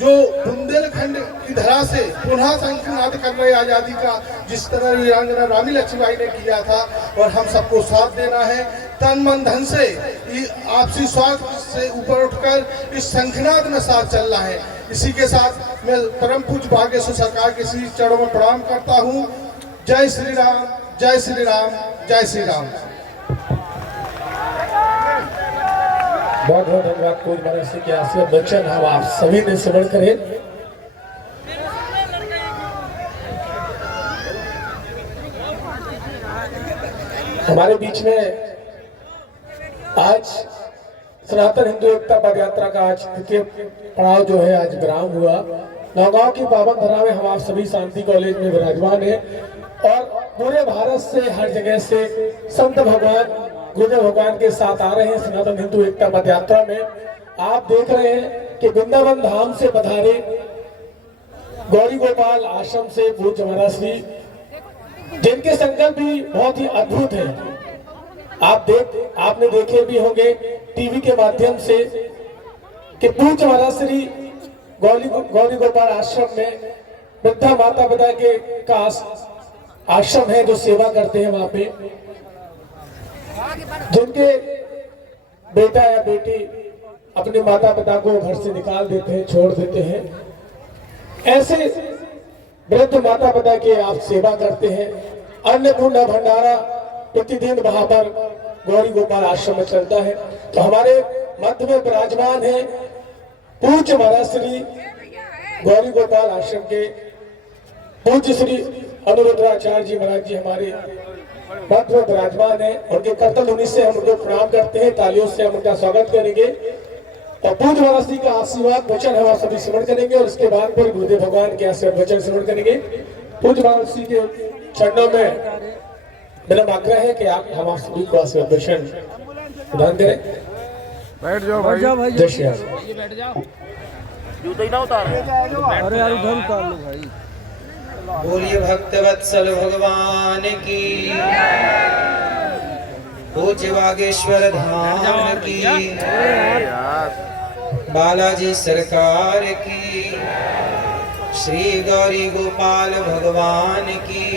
जो बुंदेलखंड की धरा से पुनः शंखनाद कर रहे आज़ादी का, जिस तरह वीरांगना रानी लक्ष्मीबाई ने किया था, और हम सबको साथ देना है तन मन धन से, आपसी स्वार्थ से ऊपर उठकर इस शंखनाद में साथ चलना है। इसी के साथ मैं परम पूज्य बागेश्वर सरकार के श्री चरणों में प्रणाम करता हूँ। जय श्री राम, जय श्री राम, जय श्री राम। बहुत बहुत धन्यवाद पूज्य महाराज श्री के आशीर्वाद वचन हम आप सभी ने श्रवण करें। हमारे बीच में आज सनातन हिंदू एकता पद यात्रा का आज द्वितीय पड़ाव जो है आज विराम हुआ। नौगांव की पावन धरा में हम आप सभी शांति कॉलेज में विराजमान है और पूरे भारत से हर जगह से संत भगवान गुरु भगवान के साथ आ रहे हैं सनातन हिंदू एकता पद यात्रा में। आप देख रहे हैं कि वृंदावन धाम से पधारे गौरी गोपाल आश्रम से पूज्य महाराज श्री, जिनके संकल्प भी बहुत ही अद्भुत है। आपने देखे भी होंगे टीवी के माध्यम से कि पूज्य महाराज श्री गौरी गोपाल आश्रम में वृद्धा माता पिता के का आश्रम है जो सेवा करते हैं। वहां पे जिनके बेटा या बेटी अपने माता पिता को घर से निकाल देते हैं, छोड़ देते हैं, ऐसे वृद्ध माता पिता की आप सेवा करते हैं। अन्नपूर्णा भंडारा प्रतिदिन वहां पर गौरी गोपाल आश्रम में चलता है। तो हमारे मध्य में विराजमान है पूज्य महाराज श्री गौरी गोपाल आश्रम के पूज्य श्री अनुरुद्राचार्य जी महाराज जी हमारे मध्य में विराजमान है। उनके कर्तव्य ध्वनि से हम उनको प्रणाम करते हैं, तालियों से हम उनका स्वागत करेंगे और पूज्य महाराज श्री का आशीर्वाद वचन हम सभी श्रवण करेंगे और उसके बाद फिर गुरुदेव भगवान के आशीर्वाद वचन श्रवण करेंगे। पूज्य महाराज श्री के चरणों में मेरा आग्रह है कि आप हम सभी को आशीर्वाद वचन प्रदान करें। बैठ जाओ भाई, जय श्री राम। बैठ जाओ, जूते ही ना उतार। अरे यार उधर उतार लो भाई। बोलिए भक्त वत्सल भगवान की, पूज्य बागेश्वर धाम की, बालाजी सरकार की, श्री गौरी गोपाल भगवान की,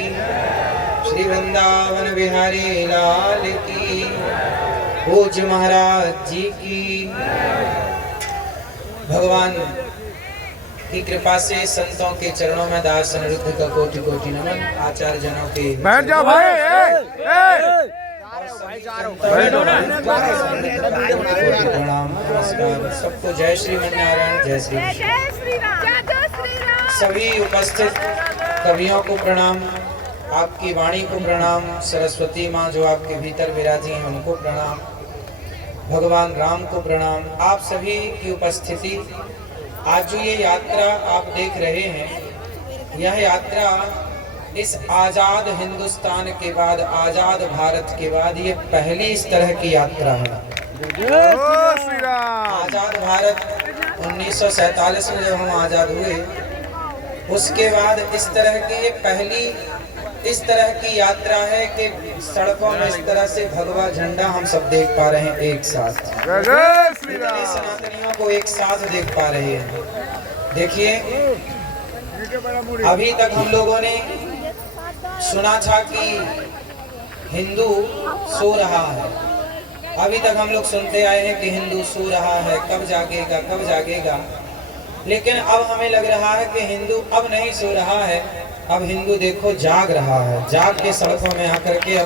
श्री वृंदावन बिहारी लाल की, पूज्य महाराज जी की। भगवान की कृपा से संतों के चरणों में दास अनिरुद्ध का कोटि कोटि नमन। आचार्य जनों के बैठ जाओ भाई, प्रणाम नमस्कार सबको। जय श्रीमन नारायण, जय श्री सभी उपस्थित कवियों को प्रणाम, आपकी वाणी को प्रणाम, सरस्वती माँ जो आपके भीतर विराजी हैं उनको प्रणाम, भगवान राम को प्रणाम। आप सभी की उपस्थिति, आज जो ये यात्रा आप देख रहे हैं, यह यात्रा इस आज़ाद हिंदुस्तान के बाद, आज़ाद भारत के बाद ये पहली इस तरह की यात्रा है। आज़ाद भारत 1947 में जब हम आज़ाद हुए, उसके बाद इस तरह की ये पहली इस तरह की यात्रा है कि सड़कों में इस तरह से भगवा झंडा हम सब देख पा रहे हैं एक साथ। इतने सनातनियों को एक साथ देख पा रहे हैं। देखिए, अभी तक हम लोगों ने सुना था कि हिंदू सो रहा है। अभी तक हम लोग सुनते आए हैं कि हिंदू सो रहा है, कब जागेगा कब जागेगा। लेकिन अब हमें लग रहा है कि हिंदू अब नहीं सो रहा है, अब हिंदू देखो जाग रहा है, जाग के सड़कों में आकर के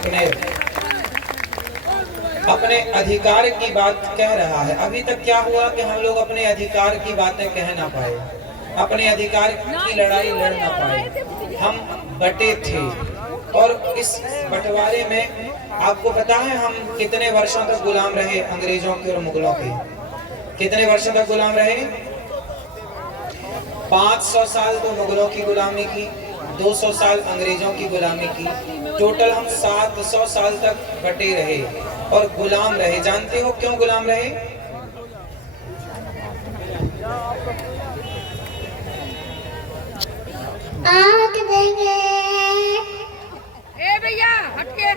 अपने अधिकार की बात कह रहा है। अभी तक क्या हुआ कि हम लोग अपने अधिकार की बातें कह ना पाए, अपने अधिकार की लड़ाई लड़ ना पाए, हम बटे थे। और इस बंटवारे में आपको पता है हम कितने वर्षों तक गुलाम रहे अंग्रेजों के और मुगलों के? कितने वर्षों तक गुलाम रहे? 500 साल तो मुगलों की गुलामी की, 200 साल अंग्रेजों की गुलामी की, टोटल हम 700 साल तक बटे रहे और गुलाम रहे। जानते हो क्यों गुलाम रहे? भैया हटके।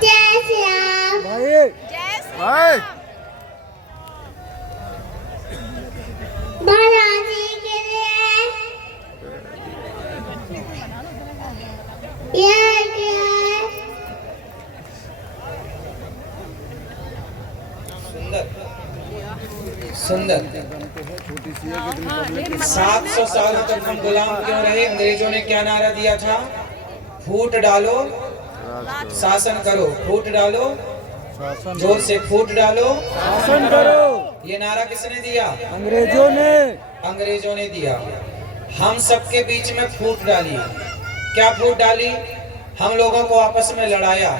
जय श्री राम, जय श्री राम। सुंदर। 700 सालों तक हम गुलाम क्यों रहे? अंग्रेजों ने क्या नारा दिया था? फूट डालो शासन करो, फूट डालो, जोर से फूट डालो शासन करो। ये नारा किसने दिया? अंग्रेजों ने। अंग्रेजों ने दिया। हम सबके बीच में फूट डाली। क्या फूट डाली? हम लोगों को आपस में लड़ाया।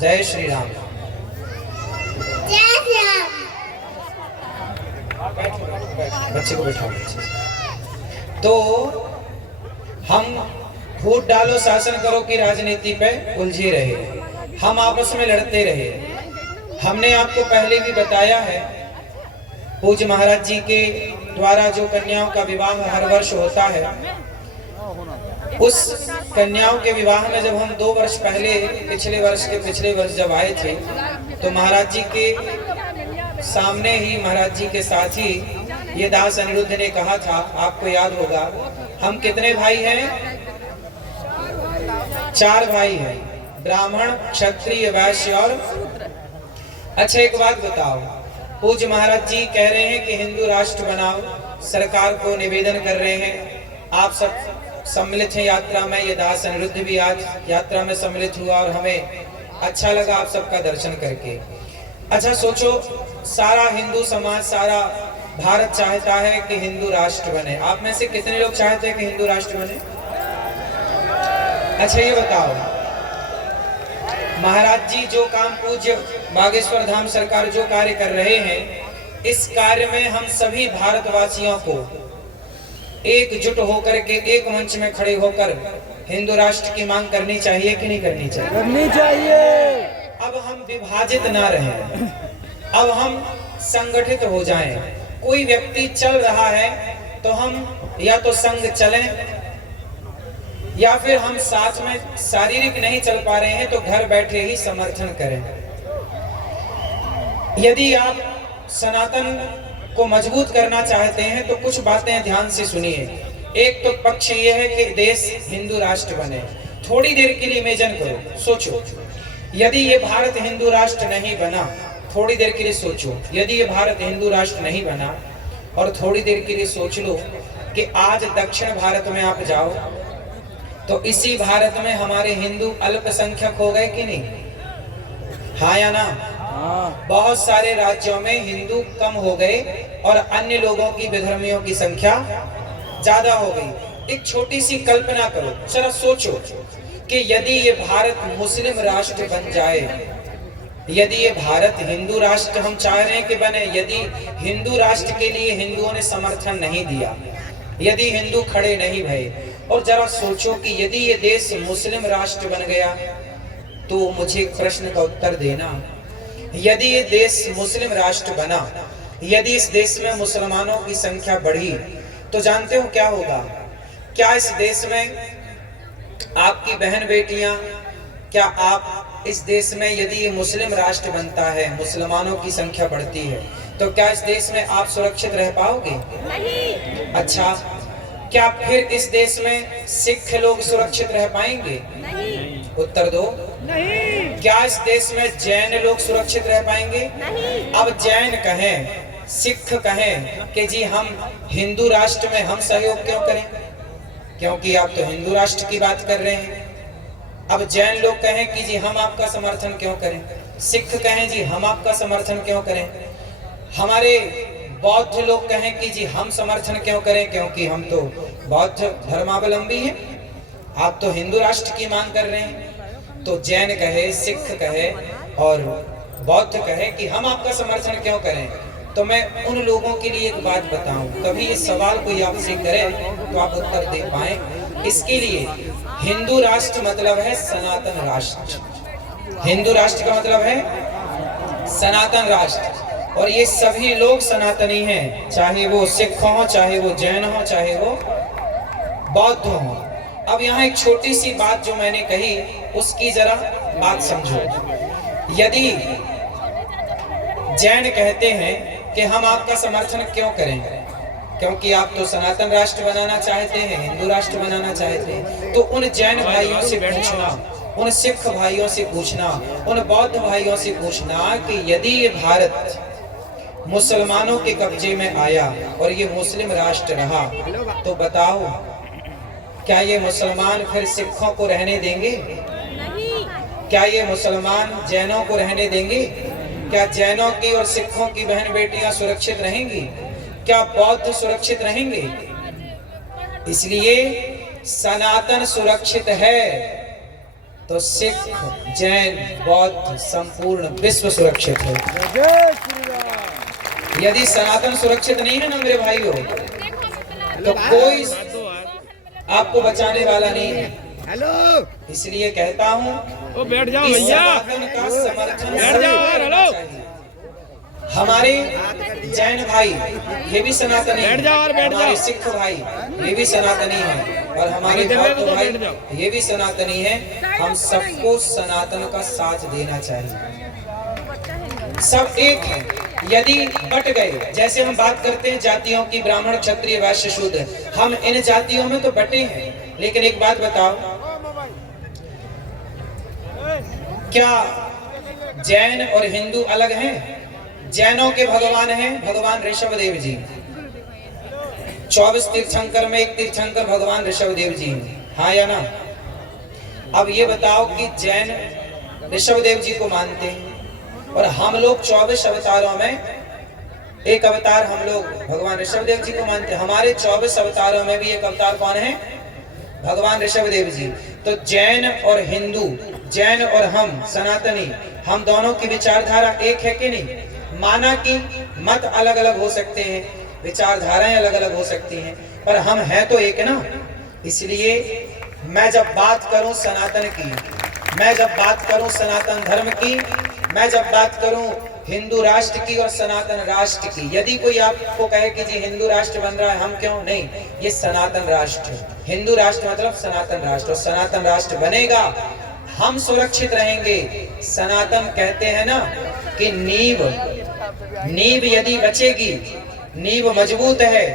जय श्री राम। बच्चे को बैठाओ। तो हम फूट डालो शासन करो की राजनीति पे उलझे रहे, हम आपस में लड़ते रहे। हमने आपको पहले भी बताया है, पूज्य महाराज जी के द्वारा जो कन्याओं का विवाह हर वर्ष होता है, उस कन्याओं के विवाह में जब हम 2 वर्ष पहले पिछले वर्ष जब आए थे, तो महाराज जी के सामने ही, महाराज जी के साथ ही ये दास अनिरुद्ध ने कहा था, आपको याद होगा, हम कितने भाई हैं? 4 भाई हैं, ब्राह्मण, क्षत्रिय, वैश्य और। अच्छा एक बात बताओ, पूज्य महाराज जी कह रहे हैं कि हिंदू राष्ट्र बनाओ, सरकार को निवेदन कर रहे हैं, आप सब सम्मिलित हैं यात्रा में। ये दास अनिरुद्ध भी आज यात्रा में सम्मिलित हुआ और हमें अच्छा लगा आप सबका दर्शन करके। अच्छा सोचो, सारा हिंदू समाज, सारा भारत चाहता है कि हिंदू राष्ट्र बने। आप में से कितने लोग चाहते हैं कि हिंदू राष्ट्र बने? अच्छा ये बताओ, महाराज जी जो काम पूज्य बागेश्वर धाम सरकार जो कार्य कर रहे हैं, इस कार्य में हम सभी भारतवासियों को एकजुट होकर के एक मंच में खड़े होकर हिंदू राष्ट्र की मांग करनी चाहिए कि नहीं करनी चाहिए? करनी चाहिए। अब हम विभाजित ना रहें, अब हम संगठित हो जाएं। कोई व्यक्ति चल रहा है तो हम या तो संग चलें, या फिर हम साथ में शारीरिक नहीं चल पा रहे हैं तो घर बैठे ही समर्थन करें। यदि आप सनातन को मजबूत करना चाहते हैं तो कुछ बातें ध्यान से सुनिए। एक तो पक्ष ये है कि देश हिंदू राष्ट्र बने। थोड़ी देर के लिए इमेजिन करो, सोचो, यदि ये भारत हिंदू राष्ट्र नहीं बना, थोड़ी देर के लिए सोचो, यदि ये भारत हिंदू राष्ट्र नहीं बना, और थोड़ी देर के लिए सोच लो कि आज दक्षिण भारत में आप जाओ तो इसी भारत में हमारे हिंदू अल्पसंख्यक हो गए कि नहीं? हाँ या ना? बहुत सारे राज्यों में हिंदू कम हो गए और अन्य लोगों की, विधर्मियों की संख्या ज्यादा हो गई। एक छोटी सी कल्पना करो, जरा सोचो कि यदि ये भारत मुस्लिम राष्ट्र बन जाए, यदि ये भारत हिंदू राष्ट्र हम चाह रहे हैं कि बने, यदि हिंदू राष्ट्र के लिए हिंदुओं ने समर्थन नहीं दिया, यदि हिंदू खड़े नहीं भये, और जरा सोचो कि यदि ये देश मुस्लिम राष्ट्र बन गया, तो मुझे एक प्रश्न का उत्तर देना, यदि ये देश मुस्लिम राष्ट्र बना, यदि इस देश में मुसलमानों की संख्या बढ़ी, तो जानते हो क्या होगा? क्या इस देश में आपकी बहन बेटियां, क्या आप इस देश में, यदि ये मुस्लिम राष्ट्र बनता है, मुसलमानों की संख्या बढ़ती है, तो क्या इस देश में आप सुरक्षित रह पाओगे? नहीं। अच्छा, क्या फिर इस देश में सिख लोग सुरक्षित रह पाएंगे? नहीं। उत्तर दो। नहीं। क्या इस देश में जैन लोग सुरक्षित रह पाएंगे? नहीं। अब जैन कहें, सिख कहें कि जी हम हिंदू राष्ट्र में हम सहयोग क्यों करें, क्योंकि आप तो हिंदू राष्ट्र की बात कर रहे हैं। अब जैन लोग कहें कि जी हम आपका समर्थन क्यों करें, सिख कहें जी हम आपका समर्थन क्यों करें, हमारे बौद्ध लोग कहें कि जी हम समर्थन क्यों करें, क्योंकि हम तो बौद्ध धर्मावलंबी हैं, आप तो हिंदू राष्ट्र की मांग कर रहे हैं। तो जैन कहे, सिख कहे और बौद्ध कहे कि हम आपका समर्थन क्यों करें। तो मैं उन लोगों के लिए एक बात बताऊं, कभी इस सवाल कोई आपसे करे तो आप उत्तर दे पाए। इसके लिए हिंदू राष्ट्र मतलब है सनातन राष्ट्र। हिंदू राष्ट्र का मतलब है सनातन राष्ट्र, और ये सभी लोग सनातनी हैं, चाहे वो सिख हो, चाहे वो जैन हो, चाहे वो बौद्ध हो। अब यहाँ एक छोटी सी बात जो मैंने कही, उसकी जरा बात समझो। यदि जैन कहते हैं कि हम आपका समर्थन क्यों करें, क्योंकि आप तो सनातन राष्ट्र बनाना चाहते हैं, हिंदू राष्ट्र बनाना चाहते हैं, तो उन जैन भाइयों से पूछना, उन सिख भाइयों से पूछना, उन बौद्ध भाइयों से पूछना कि यदि ये भारत मुसलमानों के कब्जे में आया और ये मुस्लिम राष्ट्र रहा, तो बताओ क्या ये मुसलमान फिर सिखों को रहने देंगे? क्या ये मुसलमान जैनों को रहने देंगे? क्या जैनों की और सिखों की बहन बेटियां सुरक्षित रहेंगी? क्या बौद्ध सुरक्षित रहेंगे? इसलिए सनातन सुरक्षित है तो सिख, जैन, बौद्ध, संपूर्ण विश्व सुरक्षित है। यदि सनातन सुरक्षित नहीं है ना मेरे भाइयों, तो कोई आपको बचाने वाला नहीं है। इसलिए कहता हूँ बैठ जाओ कि भैया, सनातन का समर्थन बैठ जाओ सभी यार, करना हेलो। चाहिए। हमारे जैन भाई ये भी सनातनी बैठ जाओ और बैठ हमारे जाओ। सिख भाई ये भी सनातनी हैं और हमारे अरे जगह बौद्ध तो भाई बैठ जाओ। ये भी सनातनी हैं। हम सबको सनातन का साथ देना चाहिए। सब एक है। यदि बट गए, जैसे हम बात करते हैं जातियों की, ब्राह्मण, क्षत्रिय, वैश्य, शूद्र, हम इन जातियों में तो बटे हैं, लेकिन एक बात बताओ, क्या जैन और हिंदू अलग हैं? जैनों के भगवान हैं भगवान ऋषभदेव जी। 24 तीर्थंकर में एक तीर्थंकर भगवान ऋषभदेव जी हैं, हाँ या ना? अब ये बताओ कि जैन ऋषभदेव जी को मानते हैं और हम लोग 24 अवतारों में एक अवतार हम लोग भगवान ऋषभदेव जी को मानते हैं। हमारे 24 अवतारों में भी एक अवतार कौन है? भगवान ऋषभदेव जी। तो जैन और हिंदू, जैन और हम सनातनी, हम दोनों की विचारधारा एक है कि नहीं? माना कि मत अलग अलग हो सकते हैं, विचारधाराएं अलग अलग हो सकती हैं, पर हम हैं तो एक ना। इसलिए मैं जब बात करूं सनातन की, मैं जब बात करूं सनातन धर्म की, मैं जब बात करूं हिंदू राष्ट्र की और सनातन राष्ट्र की, यदि कोई आपको कहे कि जी हिंदू राष्ट्र बन रहा है, हम क्यों नहीं, ये सनातन राष्ट्र है। हिंदू राष्ट्र मतलब सनातन राष्ट्र, और सनातन राष्ट्र बनेगा, हम सुरक्षित रहेंगे। सनातन कहते हैं ना कि नींव यदि बचेगी, नींव मजबूत है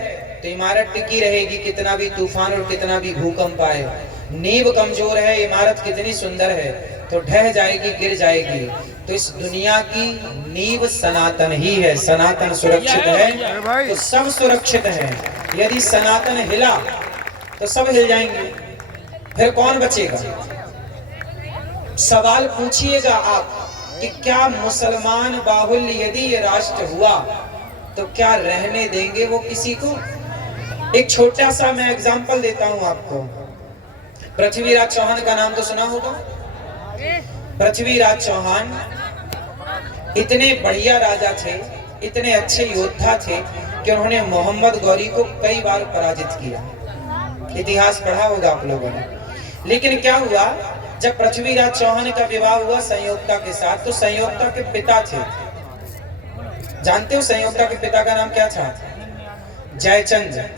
तो इमारत टिकी रहेगी, कितना भी तूफान और कितना भी भूकंप आए। नींव कमजोर है, इमारत कितनी सुंदर है तो ढह जाएगी, गिर जाएगी। तो इस दुनिया की नींव सनातन ही है। सनातन सुरक्षित है तो सब सुरक्षित है। यदि सनातन हिला तो सब हिल जाएंगे, फिर कौन बचेगा? सवाल पूछिएगा आप कि क्या मुसलमान बाहुल्य यदि ये राष्ट्र हुआ तो क्या रहने देंगे वो किसी को? एक छोटा सा मैं एग्जांपल देता हूं आपको। पृथ्वीराज चौहान का नाम तो सुना होगा। पृथ्वीराज चौहान इतने बढ़िया राजा थे, इतने अच्छे योद्धा थे कि उन्होंने मोहम्मद गौरी को कई बार पराजित किया। इतिहास पढ़ा होगा आप लोगों ने। लेकिन क्या हुआ, जब पृथ्वीराज चौहान का विवाह हुआ संयोक्ता के साथ, तो संयोक्ता के पिता थे, जानते हो संयोक्ता के पिता का नाम क्या था? जयचंद।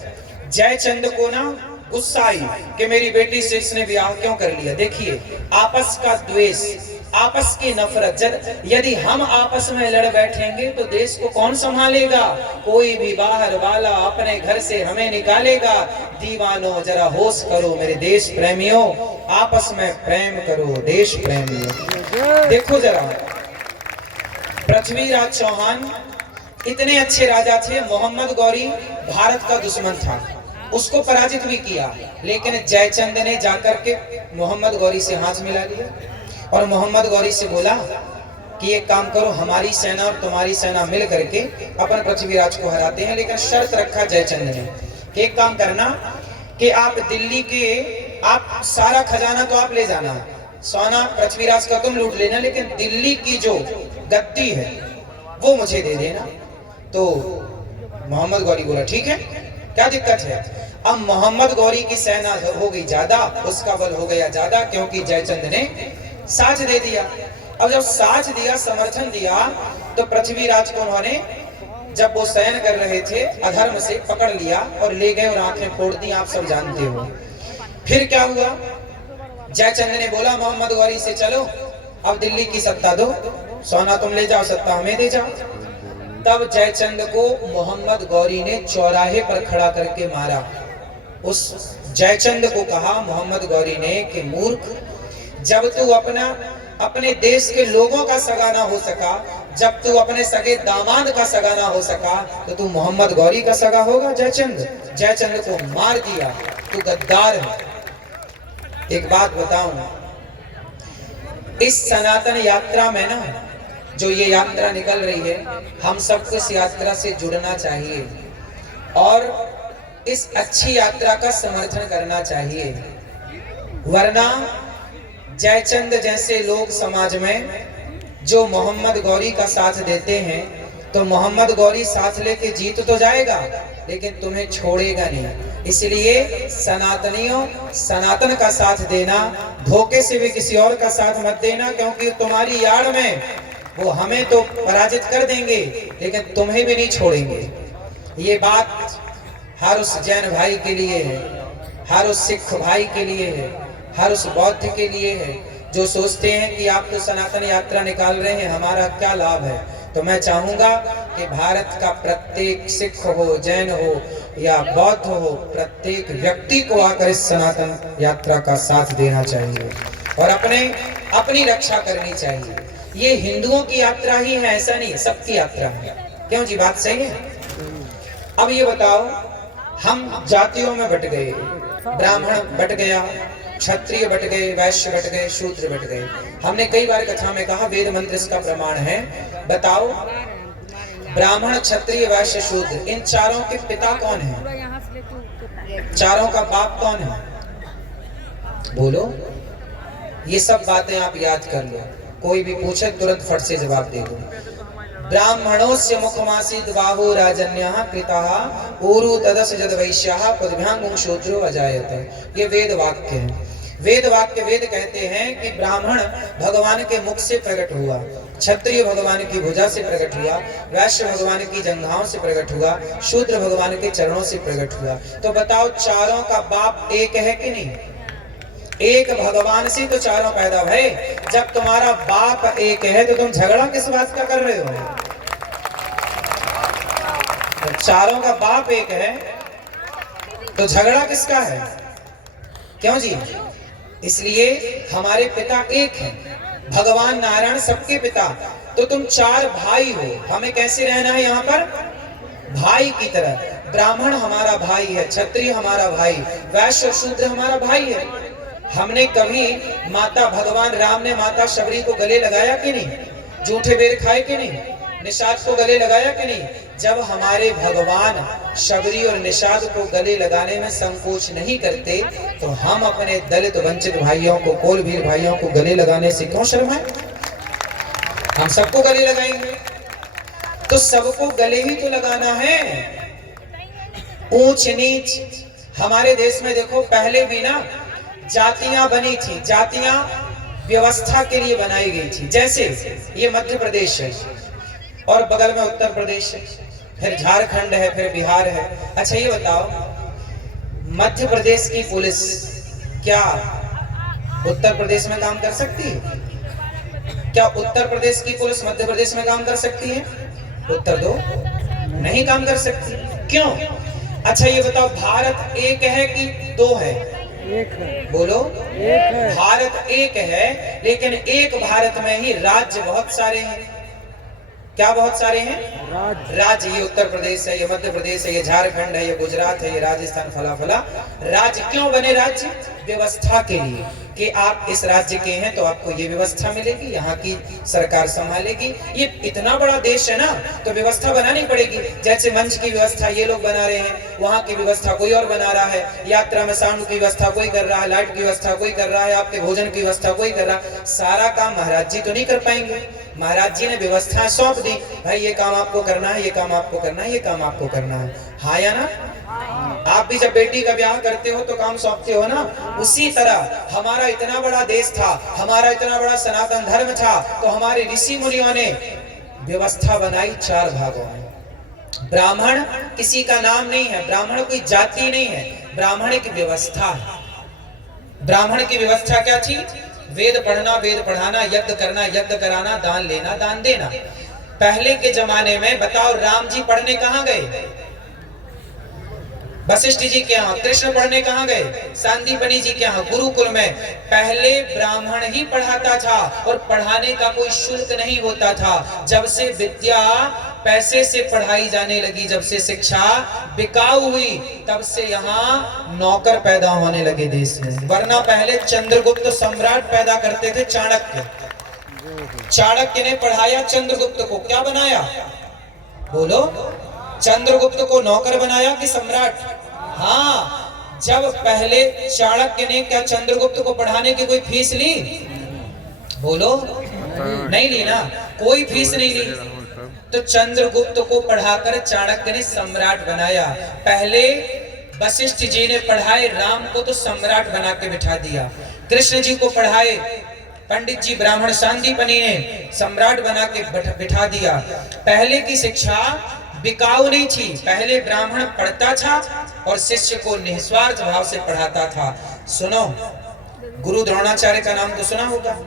जयचंद को ना गुस्सा आई कि मेरी बेटी से इसने विवाह क्यों कर लिया। देखिए आपस का द्वेष, आपस की नफरत, यदि हम आपस में लड़ बैठेंगे तो देश को कौन संभालेगा? कोई भी बाहर वाला अपने घर से हमें निकालेगा। दीवानों जरा होश करो मेरे देश प्रेमियों, आपस में प्रेम करो देश प्रेमियों। देखो जरा, पृथ्वीराज चौहान इतने अच्छे राजा थे, मोहम्मद गौरी भारत का दुश्मन था, उसको पराजित भी किया, लेकिन जयचंद ने जाकर के मोहम्मद गौरी से हाथ मिला लिया और मोहम्मद गौरी से बोला कि एक काम करो, हमारी सेना और तुम्हारी सेना मिल करके अपन पृथ्वीराज को हराते हैं। लेकिन शर्त रखा जयचंद ने कि एक काम करना कि आप दिल्ली के, आप सारा खजाना तो आप ले जाना, सोना पृथ्वीराज का तुम लूट लेना, लेकिन दिल्ली की जो गद्दी है वो मुझे दे देना। तो मोहम्मद गौरी बोला ठीक है, क्या दिक्कत है। अब मोहम्मद गौरी की सेना हो गई ज्यादा, उसका बल हो गया ज्यादा, क्योंकि जयचंद ने साथ दे दिया। अब जब साथ दिया, समर्थन दिया, तो पृथ्वीराज को उन्होंने, जब वो शयन कर रहे थे, अधर्म से पकड़ लिया और ले गए और आंखें फोड़ दी, आप सब जानते हो। फिर क्या हुआ, जयचंद ने बोला मोहम्मद गौरी से चलो अब दिल्ली की सत्ता दो, सोना तुम ले जाओ, सत्ता हमें दे जाओ। तब जयचंद को मोहम्मद गौरी ने चौराहे पर खड़ा करके मारा। उस जयचंद को कहा मोहम्मद गौरी ने कि मूर्ख, जब तू अपने देश के लोगों का सगा ना हो सका, जब तू अपने सगे दामाद का सगा ना हो सका, तो तू मोहम्मद गौरी का सगा होगा? जयचंद को मार दिया, तू गद्दार है। एक बात बताऊं, इस सनातन यात्रा में ना, जो ये यात्रा निकल रही है, हम सबको इस यात्रा से जुड़ना चाहिए और इस अच्छी यात्रा का समर्थन करना चाहिए। वरना जयचंद जैसे लोग समाज में जो मोहम्मद गौरी का साथ देते हैं, तो मोहम्मद गौरी साथ लेके जीत तो जाएगा, लेकिन तुम्हें छोड़ेगा नहीं। इसलिए सनातनियों, सनातन का साथ देना, धोखे से भी किसी और का साथ मत देना, क्योंकि तुम्हारी याड़ में वो हमें तो पराजित कर देंगे, लेकिन तुम्हें भी नहीं छोड़ेंगे। ये बात हर उस जैन भाई के लिए है, हर उस सिख भाई के लिए है, हर उस बौद्ध के लिए है, जो सोचते हैं कि आप तो सनातन यात्रा निकाल रहे हैं, हमारा क्या लाभ है। तो मैं चाहूंगा कि भारत का प्रत्येक सिख हो, जैन हो या बौद्ध हो, प्रत्येक व्यक्ति को आकर इस सनातन यात्रा का साथ देना चाहिए और अपनी रक्षा करनी चाहिए। ये हिंदुओं की यात्रा ही है ऐसा नहीं, सबकी यात्रा है। क्यों जी, बात सही है? अब ये बताओ, हम जातियों में बट गए, ब्राह्मण बट गया, क्षत्रिय बट गए, वैश्य बट गए, शूद्र बट गए। हमने कई बार कथा में कहा, वेद मंत्र इसका प्रमाण है। बताओ, ब्राह्मण, क्षत्रिय, वैश्य, शूद्र, इन चारों के पिता कौन है? चारों का बाप कौन है? बोलो। ये सब बातें आप याद कर लो, कोई भी पूछे तुरंत फट से जवाब दे दो। ब्राह्मणोस्य मुखमासीत् बाहो राजन्यः कृतः ऊरु तदस जद वैश्यः पद्भ्यां शूद्रो अजायत। ये वेद वाक्य है। वेद वाक्य, वेद कहते हैं कि ब्राह्मण भगवान के मुख से प्रकट हुआ, क्षत्रिय भगवान की भुजा से प्रकट हुआ, वैश्य भगवान की जंघाओं से प्रकट हुआ, शूद्र भगवान के चरणों से प्रकट हुआ। तो बताओ, चारों का बाप एक है कि नहीं? एक भगवान से तो चारों पैदा भरे। जब तुम्हारा बाप एक है तो तुम झगड़ा किस बात का कर रहे हो? तो चारों का बाप एक है तो झगड़ा किसका है? क्यों जी? इसलिए हमारे पिता एक हैं, भगवान नारायण सबके पिता। तो तुम चार भाई हो, हमें कैसे रहना है यहाँ पर? भाई की तरह। ब्राह्मण हमारा भाई है, क्षत्रिय हमारा भाई, वैश्य शूद्र हमारा भाई है। हमने कभी माता, भगवान राम ने माता शबरी को गले लगाया कि नहीं? जूठे बेर खाए कि नहीं? निषाद को गले लगाया कि नहीं? जब हमारे भगवान शबरी और निषाद को गले लगाने में संकोच नहीं करते, तो हम अपने दलित वंचित भाइयों को, कोलभीर भाइयों को गले लगाने से क्यों शर्माएं? हम सबको गले लगाएंगे। तो सबको गले ही तो लगाना है। ऊंच नीच हमारे देश में देखो, पहले भी ना जातियां बनी थी, जातियां व्यवस्था के लिए बनाई गई थी। जैसे ये मध्य प्रदेश है और बगल में उत्तर प्रदेश है, फिर झारखंड है, फिर बिहार है। अच्छा ये बताओ, मध्य प्रदेश की पुलिस क्या उत्तर प्रदेश में काम कर सकती है? क्या उत्तर प्रदेश की पुलिस मध्य प्रदेश में काम कर सकती है? उत्तर दो। नहीं काम कर सकती। क्यों? अच्छा ये बताओ, भारत एक है कि दो है? एक है। बोलो। एक है। भारत एक है, लेकिन एक भारत में ही राज्य बहुत सारे हैं। क्या बहुत सारे हैं? राज्य। ये उत्तर प्रदेश है, ये मध्य प्रदेश है, ये झारखंड है, ये गुजरात है, ये राजस्थान, फला फला। राज्य क्यों बने? राज्य व्यवस्था के लिए कि आप इस राज्य के हैं तो आपको ये व्यवस्था मिलेगी, यहाँ की सरकार संभालेगी। ये इतना बड़ा देश है ना, तो व्यवस्था बनानी पड़ेगी। जैसे मंच की व्यवस्था ये लोग बना रहे हैं, वहाँ की व्यवस्था कोई और बना रहा है, यात्रा में साउंड की व्यवस्था कोई कर रहा है, लाइट की व्यवस्था कोई कर रहा है, आपके भोजन की व्यवस्था कोई कर रहा है। सारा काम महाराज जी तो नहीं कर पाएंगे। महाराज जी ने व्यवस्था सौंप दी, भाई ये काम आपको करना है, ये काम आपको करना है, ये काम आपको करना है। हाँ या ना? आप भी जब बेटी का ब्याह करते हो तो काम सौंपते हो ना। उसी तरह हमारा इतना बड़ा देश था, हमारा इतना बड़ा सनातन धर्म था, तो हमारे ऋषि मुनियों ने व्यवस्था बनाई 4 भागों में। ब्राह्मण किसी का नाम नहीं है, ब्राह्मण कोई जाति नहीं है, ब्राह्मण एक व्यवस्था है। ब्राह्मण की व्यवस्था क्या थी? वेद पढ़ना, वेद पढ़ाना, यज्ञ करना, यज्ञ कराना, दान लेना, दान देना। पहले के जमाने में बताओ, राम जी पढ़ने कहाँ गए? वशिष्ठ जी के यहाँ। कृष्ण पढ़ने कहाँ गए? सांदीपनि जी के यहाँ गुरुकुल में। पहले ब्राह्मण ही पढ़ाता था और पढ़ाने का कोई शुल्क नहीं होता था। जब से विद्या पैसे से पढ़ाई जाने लगी, जब से शिक्षा बिकाऊ हुई, तब से यहाँ नौकर पैदा होने लगे देश में। वरना पहले चंद्रगुप्त सम्राट पैदा करते थे, चाणक्य। चाणक्य ने पढ़ाया चंद्रगुप्त को, क्या बनाया बोलो? चंद्रगुप्त को नौकर बनाया कि सम्राट? हाँ, जब पहले चाणक्य ने क्या चंद्रगुप्त को पढ़ाने की कोई फीस ली? बोलो, नहीं ली ना, कोई फीस नहीं ली। तो चंद्रगुप्त को पढ़ाकर चाणक्य ने सम्राट बनाया। पहले वशिष्ठ जी ने पढ़ाए राम को, तो सम्राट बना के बिठा दिया। कृष्ण जी को पढ़ाए पंडित जी ब्राह्मण सांदीपनि ने, सम्राट बना के बिठा दिया। पहले की शिक्षा बिकाऊ नहीं थी। पहले ब्राह्मण पढ़ता था और शिष्य को निस्वार्थ भाव से पढ़ाता था। सुनो, गुरु द्रोणाचार्य का नाम तो सुना होगा।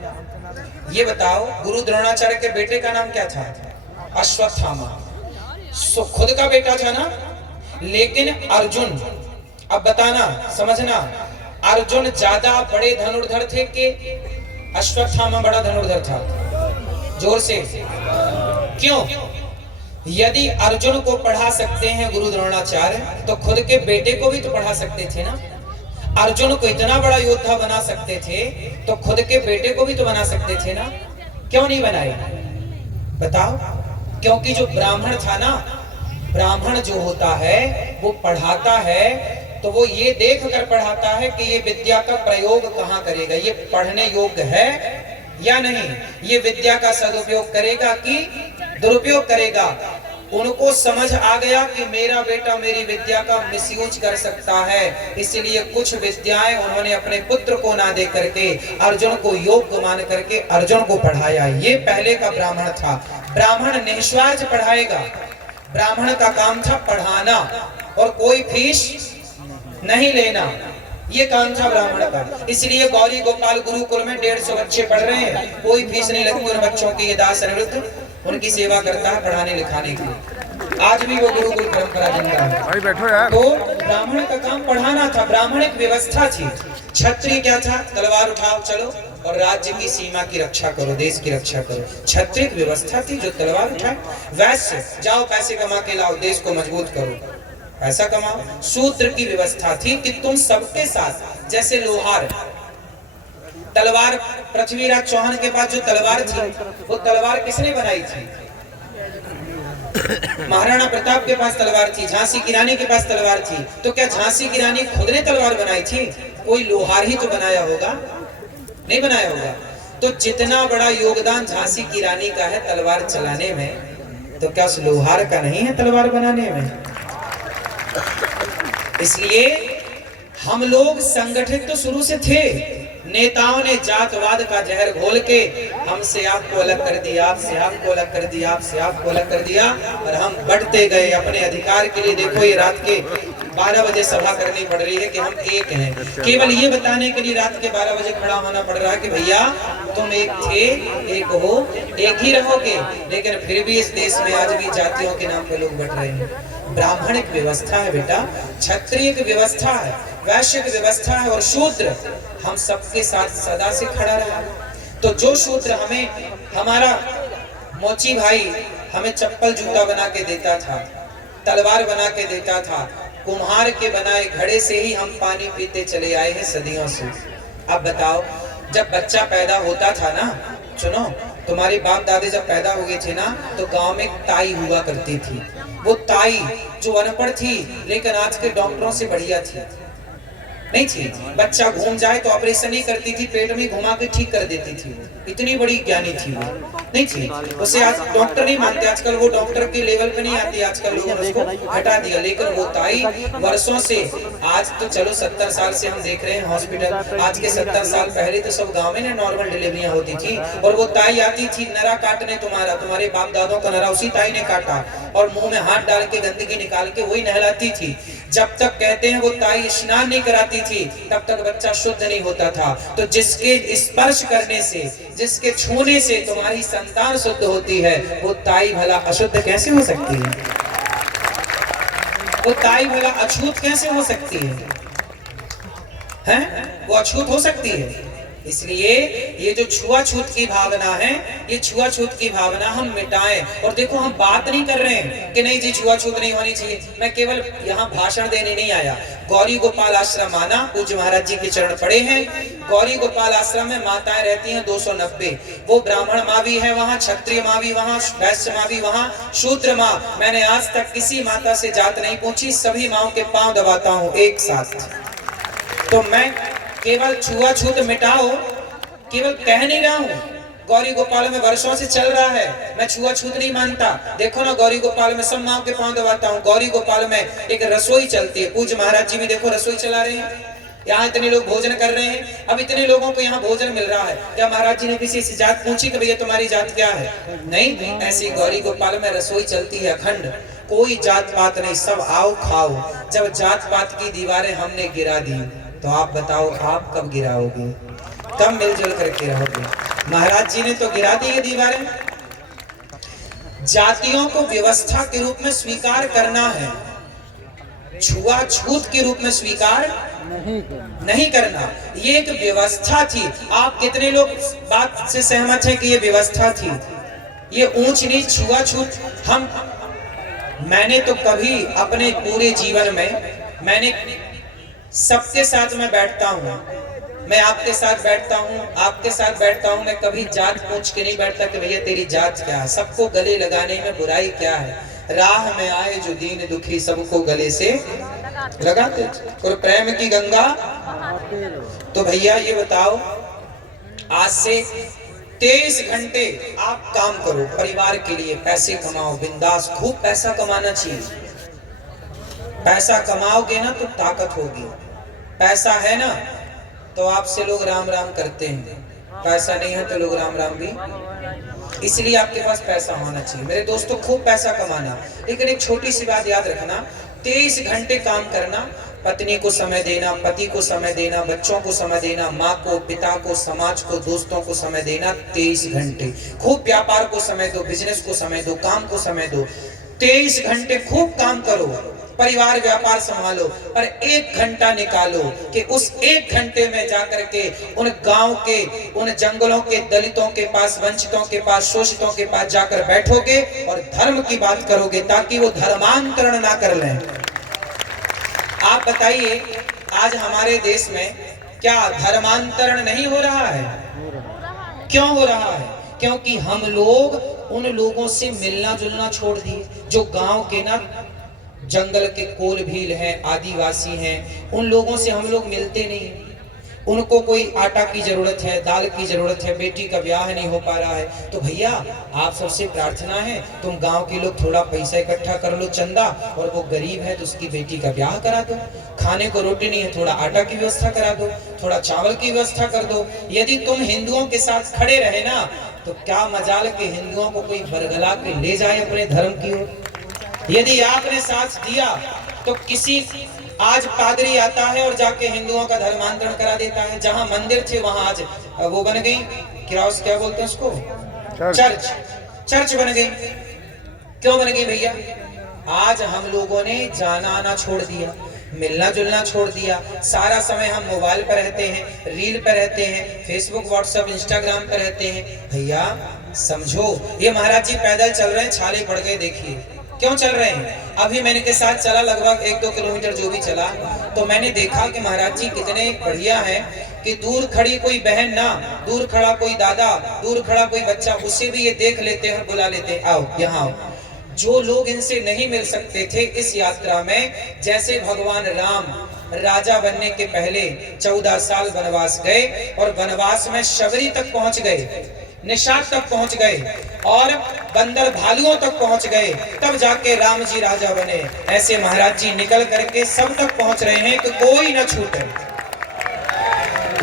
ये बताओ, गुरु द्रोणाचार्य के बेटे का नाम क्या था? अश्वत्थामा। खुद का बेटा था ना, लेकिन अर्जुन, अब बताना समझना, अर्जुन ज्यादा बड़े धनुर्धर थे कि अश्वत्थामा बड़ा धनुर्धर था? जोर से क्यों? यदि अर्जुन को पढ़ा सकते हैं गुरु द्रोणाचार्य, तो खुद के बेटे को भी तो पढ़ा सकते थे ना। अर्जुन को इतना बड़ा योद्धा बना सकते थे, तो खुद के बेटे को भी तो बना सकते थे ना। क्यों नहीं बनाए बताओ? क्योंकि जो ब्राह्मण था ना, ब्राह्मण जो होता है वो पढ़ाता है, तो वो ये देख कर पढ़ाता है कि ये विद्या का प्रयोग कहाँ करेगा, ये पढ़ने योग्य है या नहीं, ये विद्या का सदुपयोग करेगा कि दुरुपयोग करेगा। उनको समझ आ गया कि मेरा बेटा मेरी विद्या का मिसयूज कर सकता है, इसलिए कुछ विद्याएं उन्होंने अपने पुत्र को ना दे करके अर्जुन को योग्य मान करके अर्जुन को पढ़ाया। ये पहले का ब्राह्मण था। ब्राह्मण निस्वार्थ पढ़ाएगा, ब्राह्मण का काम था पढ़ाना और कोई फीस नहीं लेना, ये काम था ब्राह्मण का। इसलिए गौरी गोपाल गुरुकुल में 150 बच्चे पढ़ रहे हैं, कोई फीस नहीं लगती उन बच्चों की। ये दास अनिरुद्ध उनकी सेवा करता है पढ़ाने लिखाने के लिए। आज भी वो गुरुकुल परंपरा जिंदा है। भाई बैठो यार। तो ब्राह्मण का काम पढ़ाना था, ब्राह्मण एक व्यवस्था थी। क्षत्रिय क्या था? तलवार उठाओ चलो और राज्य की सीमा की रक्षा करो, देश की रक्षा करो। क्षत्रिय व्यवस्था थी जो तलवार उठाए। वैश्य जाओ पैसे कमा के लाओ, देश को मजबूत करो, पैसा कमाओ। शूद्र की व्यवस्था थी कि तुम सबके साथ, जैसे लोहार, तलवार पृथ्वीराज चौहान के पास जो तलवार थी, वो तलवार किसने बनाई थी? महाराणा प्रताप के पास तलवार थी, झांसी की रानी के पास तलवार थी। तो क्या झांसी की रानी खुद ने तलवार बनाई थी? कोई लोहार ही तो बनाया होगा, नहीं बनाया होगा। तो जितना बड़ा योगदान झांसी की रानी का है तलवार चलाने में, तो क्या उस लोहार का नहीं है तलवार बनाने में? इसलिए हम लोग संगठित तो शुरू से थे। नेताओं ने जातवाद का जहर घोल के हमसे आपको अलग कर दिया, आपसे आपको अलग कर दिया, आपसे आपको अलग कर दिया, और हम बढ़ते गए अपने अधिकार के लिए। देखो ये रात के 12 बजे सभा करनी पड़ रही है कि हम एक हैं, केवल ये बताने के लिए रात के 12 बजे खड़ा होना पड़ रहा है कि भैया तुम एक थे, एक हो, एक ही रहोगे। लेकिन फिर भी इस देश में आज भी जातियों के नाम पे लोग बढ़ रहे हैं। ब्राह्मण एक व्यवस्था है बेटा, क्षत्रिय की व्यवस्था है, वैश्य की व्यवस्था है, और शूद्र हम सबके साथ सदा से खड़ा रहा। तो जो शूद्र हमें, हमारा मोची भाई हमें चप्पल जूता बना के देता था, तलवार बना के देता था, कुम्हार के बनाए घड़े से ही हम पानी पीते चले आए हैं सदियों से। अब बताओ, जब बच्चा पैदा होता था ना, सुनो, तुम्हारे बाप दादे जब पैदा हुए थे ना, तो गांव में ताई हुआ करती थी। वो ताई जो अनपढ़ थी लेकिन आज के डॉक्टरों से बढ़िया थी, नहीं थी। बच्चा घूम जाए तो ऑपरेशन ही करती थी, पेट में घुमा के ठीक कर देती थी, इतनी बड़ी ज्ञानी थी वो, नहीं थी। उसे आज डॉक्टर नहीं मानते, आजकल वो डॉक्टर के लेवल पे नहीं आती, आजकल लोगों ने उसको हटा दिया। लेकिन वो ताई वर्षों से, आज तो चलो 70 साल से हम देख रहे हैं हॉस्पिटल, आज के 70 साल पहले तो सब गाँव में ना नॉर्मल डिलीवरियां होती थी, और वो ताई आती थी नरा काटने, तुम्हारे बाप दादों का नरा उसी ताई ने काटा, और मुंह में हाथ डाल के गंदगी निकाल के वही नहलाती थी। जब तक कहते हैं वो ताई स्नान नहीं कराती थी, तब तक बच्चा शुद्ध नहीं होता था। तो जिसके स्पर्श करने से, जिसके छूने से तुम्हारी संतान शुद्ध होती है, वो ताई भला अशुद्ध कैसे हो सकती है? वो ताई भला अछूत कैसे हो सकती है? हैं? वो अछूत हो सकती है? इसलिए ये जो छुआछूत की भावना है, ये छुआछूत की भावना हम मिटाएं। और देखो, हम बात नहीं कर रहे हैं कि नहीं जी छुआछूत नहीं होनी चाहिए। मैं केवल यहाँ भाषण देने नहीं आया। गौरी गोपाल आश्रम आना, पूज्य महाराज जी के चरण पड़े हैं। गौरी गोपाल आश्रम में माताएं रहती हैं 290। वो ब्राह्मण माँ भी है वहाँ, क्षत्रिय माँ भी वहाँ, वैश्य माँ भी वहाँ, शूद्र माँ। मैंने आज तक किसी माता से जात नहीं पूछी, सभी माँओं के पांव दबाता हूँ एक साथ। तो मैं केवल छुआछूत मिटाओ केवल कह नहीं रहा हूँ। गौरी गोपाल में वर्षों से चल रहा है, मैं छुआछूत नहीं मानता। देखो ना, गौरी गोपाल में सब माँ के पांव दबाता हूँ। गौरी गोपाल में एक रसोई चलती है, पूज्य महाराज जी भी देखो रसोई चला रहे हैं। यहाँ इतने लोग भोजन कर रहे हैं, अब इतने लोगों को यहाँ भोजन मिल रहा है। क्या महाराज जी ने किसी से जात पूछी कि भैया तुम्हारी जात क्या है? नहीं, ऐसी गौरी गोपाल में रसोई चलती है अखंड। कोई जात पात नहीं, सब आओ खाओ। जब जात पात की दीवारें हमने गिरा दी तो आप बताओ, आप कब गिराओगे? कब मिलजुल करके रहोगे? महाराज जी ने तो गिरा दी ये दीवारें। जातियों को व्यवस्था के रूप में स्वीकार करना है, छुआछूत के रूप में स्वीकार नहीं करना। ये एक व्यवस्था थी। आप कितने लोग बात से सहमत हैं कि ये व्यवस्था थी? ये ऊंच नीच छुआछूत मैंने तो कभी अपने पूरे जीवन में, मैंने सबके साथ मैं बैठता हूँ, मैं आपके साथ बैठता हूँ, आपके साथ बैठता हूँ, मैं कभी जात पूछ के नहीं बैठता कि भैया तेरी जात क्या है। सबको गले लगाने में बुराई क्या है? राह में आए जो दीन दुखी सबको गले से लगाते और प्रेम की गंगा। तो भैया ये बताओ, आज से 23 घंटे आप काम करो परिवार के लिए, पैसे कमाओ बिंदास, खूब पैसा कमाना चाहिए। पैसा कमाओगे ना तो ताकत होगी। पैसा है ना तो आपसे लोग राम राम करते हैं, पैसा नहीं है तो लोग राम राम भी। इसलिए आपके पास पैसा होना चाहिए मेरे दोस्तों, खूब पैसा कमाना। लेकिन एक छोटी सी बात याद रखना, 23 घंटे काम करना, पत्नी को समय देना, पति को समय देना, बच्चों को समय देना, माँ को, पिता को, समाज को, दोस्तों को समय देना। 23 घंटे खूब व्यापार को समय दो, बिजनेस को समय दो, काम को समय दो। 23 घंटे खूब काम करो, परिवार व्यापार संभालो, पर 1 घंटा निकालो कि उस 1 घंटे में जाकर के उन गांव के, उन जंगलों के दलितों के पास, वंचितों के पास, शोषितों के पास जाकर बैठोगे और धर्म की बात करोगे, ताकि वो धर्मांतरण ना कर लें। आप बताइए, आज हमारे देश में क्या धर्मांतरण नहीं हो रहा है? क्यों हो रहा है? क्योंकि हम लोग उन लोगों से मिलना जुलना छोड़ दिए जो गांव के ना जंगल के कोल भील हैं, आदिवासी हैं। उन लोगों से हम लोग मिलते नहीं। उनको कोई आटा की जरूरत है, दाल की जरूरत है, बेटी का ब्याह नहीं हो पा रहा है, तो भैया आप सबसे प्रार्थना है, तुम गांव के लोग थोड़ा पैसा इकट्ठा कर लो, चंदा, और वो गरीब है तो उसकी बेटी का ब्याह करा दो। खाने को रोटी नहीं है, थोड़ा आटा की व्यवस्था करा दो, थोड़ा चावल की व्यवस्था कर दो। यदि तुम हिंदुओं के साथ खड़े रहे ना, तो क्या मजाल के हिंदुओं को कोई बरगला के ले जाए अपने धर्म की ओर। यदि आपने साथ दिया तो किसी आज पादरी आता है और जाके हिंदुओं का धर्मांतरण करा देता है। जहां मंदिर थे वहां आज वो बन गई, क्या बोलते हैं उसको, चर्च बन गई। क्यों बन गई भैया? आज हम लोगों ने जाना आना छोड़ दिया, मिलना जुलना छोड़ दिया। सारा समय हम मोबाइल पर रहते हैं, रील पर रहते हैं, फेसबुक, व्हाट्सएप, इंस्टाग्राम पर रहते हैं। भैया समझो, ये महाराज जी पैदल चल रहे हैं, छाले पड़ गए। देखिए क्यों चल रहे हैं। अभी मैंने के साथ चला लगभग 1-2 किलोमीटर जो भी चला, तो मैंने देखा कि महाराज जी कितने बढ़िया है कि दूर खड़ी कोई बहन ना, दूर खड़ा कोई दादा, दूर खड़ा कोई बच्चा, उसे भी ये देख लेते हैं, बुला लेते हैं, आओ यहाँ आओ। जो लोग इनसे नहीं मिल सकते थे इस यात्रा में, जैसे भगवान राम राजा बनने के पहले 14 साल वनवास गए और वनवास में शबरी तक पहुंच गए, निषाद तक पहुंच गए और बंदर भालुओं तक पहुंच गए, तब जाके राम जी राजा बने। ऐसे महाराज जी निकल करके सब तक पहुंच रहे हैं कि कोई न छूटे।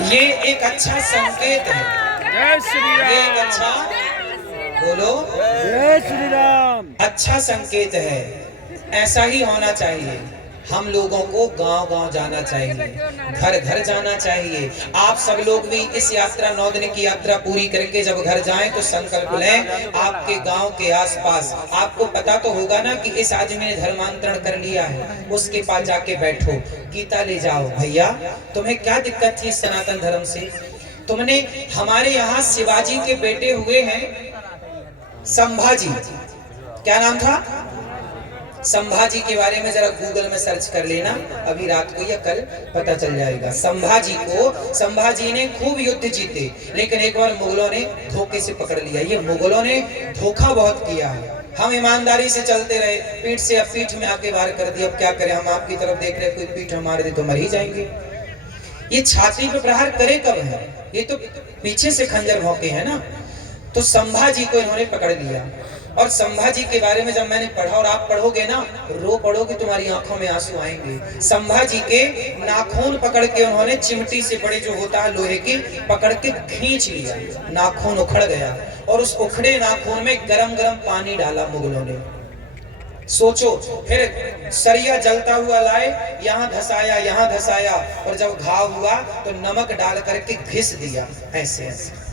ये एक अच्छा संकेत है। जय श्री राम। ये एक अच्छा, बोलो जय श्री राम। अच्छा संकेत है। ऐसा ही होना चाहिए। हम लोगों को गांव-गांव जाना चाहिए, घर-घर जाना चाहिए। आप सब लोग भी इस यात्रा 9 दिन की यात्रा पूरी करके जब घर जाएं तो संकल्प लें, आपके गांव के आसपास आपको पता तो होगा ना कि इस आदमी ने धर्मांतरण कर लिया है, उसके पास जाके बैठो, गीता ले जाओ। भैया तुम्हें क्या दिक्कत थी सनातन धर्म से? तुमने हमारे यहाँ शिवाजी के बेटे हुए हैं संभाजी, क्या नाम था? संभाजी के बारे में जरा गूगल में सर्च कर लेना, अभी रात को या कल पता चल जाएगा। संभाजी ने खूब युद्ध जीते, लेकिन एक बार मुगलों ने धोखे से पकड़ लिया। ये मुगलों ने धोखा बहुत किया है, हम ईमानदारी से चलते रहे, पीठ से अब पीठ में आके वार कर दिया। अब क्या करें, हम आपकी तरफ देख रहे, कोई पीठ हमारे दे तो मर ही जाएंगे। ये छाती पे प्रहार करे कब है? ये तो पीछे से खंजर भौंके हैं ना। तो संभाजी को इन्होंने पकड़ लिया, और संभाजी के बारे में जब मैंने पढ़ा, और आप पढ़ोगे ना रो पढ़ोगे, तुम्हारी आंखों में आंसू आएंगे। संभाजी के नाखून पकड़ के उन्होंने चिमटी से बड़े जो होता है लोहे की, पकड़ के खींच लिया, नाखून उखड़ गया, और उस उखड़े नाखून में गरम गरम पानी डाला मुगलों ने। सोचो, फिर सरिया जलता हुआ लाए, यहाँ धसाया, और जब घाव हुआ तो नमक डाल करके घिस दिया, ऐसे ऐसे।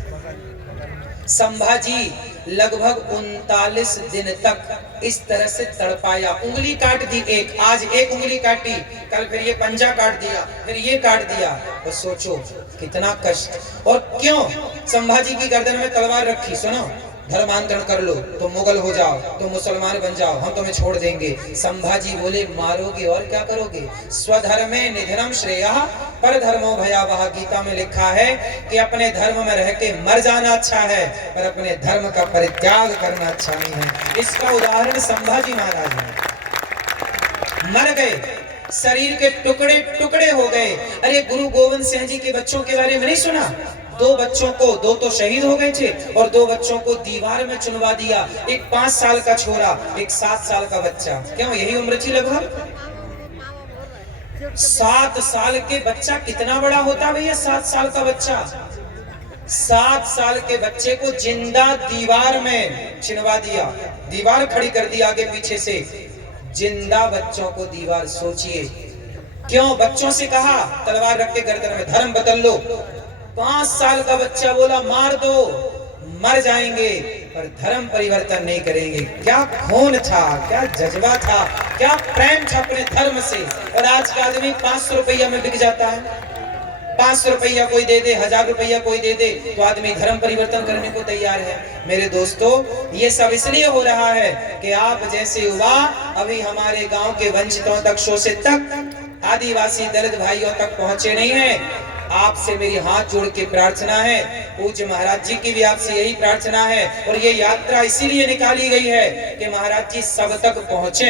संभाजी लगभग 39 दिन तक इस तरह से तड़पाया। उंगली काट दी एक, आज एक उंगली काटी, कल फिर ये पंजा काट दिया, फिर ये काट दिया। तो सोचो कितना कष्ट। और क्यों संभाजी की गर्दन में तलवार रखी? सुनो, धर्मांतरण कर लो तो मुगल हो जाओ, तो मुसलमान बन जाओ, हम तुम्हें छोड़ देंगे। संभाजी बोले मारोगे और क्या करोगे? स्वधर्मे निधनम श्रेयः परधर्मो भयावह। गीता में लिखा है कि अपने धर्म में रह के मर जाना अच्छा है, पर अपने धर्म का परित्याग करना अच्छा नहीं है। इसका उदाहरण संभाजी महाराज है। मर गए, शरीर के टुकड़े टुकड़े हो गए। अरे गुरु गोविंद सिंह जी के बच्चों के बारे में नहीं सुना? 2 बच्चों को, 2 तो शहीद हो गए थे, और 2 बच्चों को दीवार में चुनवा दिया। एक 5 साल का छोरा, एक 7 साल का बच्चा। क्यों, यही उम्र थी लगभग? 7 साल के बच्चा कितना बड़ा होता भैया? 7 साल का बच्चा, 7 साल के बच्चे को जिंदा दीवार में चिनवा दिया, दीवार खड़ी कर दी आगे पीछे से, जिंदा बच्चों को दीवार। सोचिए क्यों? बच्चों से कहा तलवार रख के गर्दन में, धर्म बदल लो। 5 साल का बच्चा बोला मार दो, मर जाएंगे, पर धर्म परिवर्तन नहीं करेंगे। क्या खून था, क्या जज्बा था, क्या प्रेम था अपने धर्म से। और आज का आदमी 500 रुपया में बिक जाता है। 500 रुपया कोई दे दे, 1000 रुपया कोई दे दे, तो आदमी धर्म परिवर्तन करने को तैयार है। मेरे दोस्तों, ये सब इसलिए हो रहा है कि आप जैसे युवा अभी हमारे गांव के वंचितों तक, शोषित तक, आदिवासी दलित भाइयों तक पहुंचे नहीं है। आपसे मेरी हाथ जोड़ के प्रार्थना है, पूज्य महाराज जी की भी आपसे यही प्रार्थना है, और ये यात्रा इसीलिए निकाली गई है कि महाराज जी सब तक पहुंचे।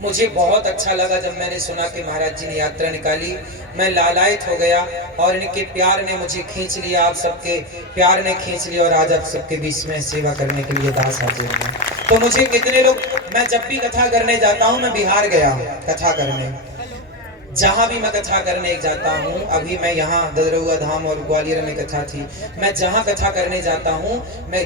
मुझे बहुत अच्छा लगा जब मैंने सुना कि महाराज जी ने यात्रा निकाली, मैं लालायित हो गया, और इनके प्यार ने मुझे खींच लिया, आप सबके प्यार ने खींच लिया, और आज आप सबके बीच में सेवा करने के लिए दास हाजिर हूं। तो मुझे कितने लोग, मैं जब भी कथा करने जाता हूं, मैं बिहार गया हूं कथा करने, जहां भी मैं कथा करने जाता हूं, अभी मैं यहाँ ददरुआ धाम और ग्वालियर में कथा थी, मैं जहां कथा करने जाता हूं, मैं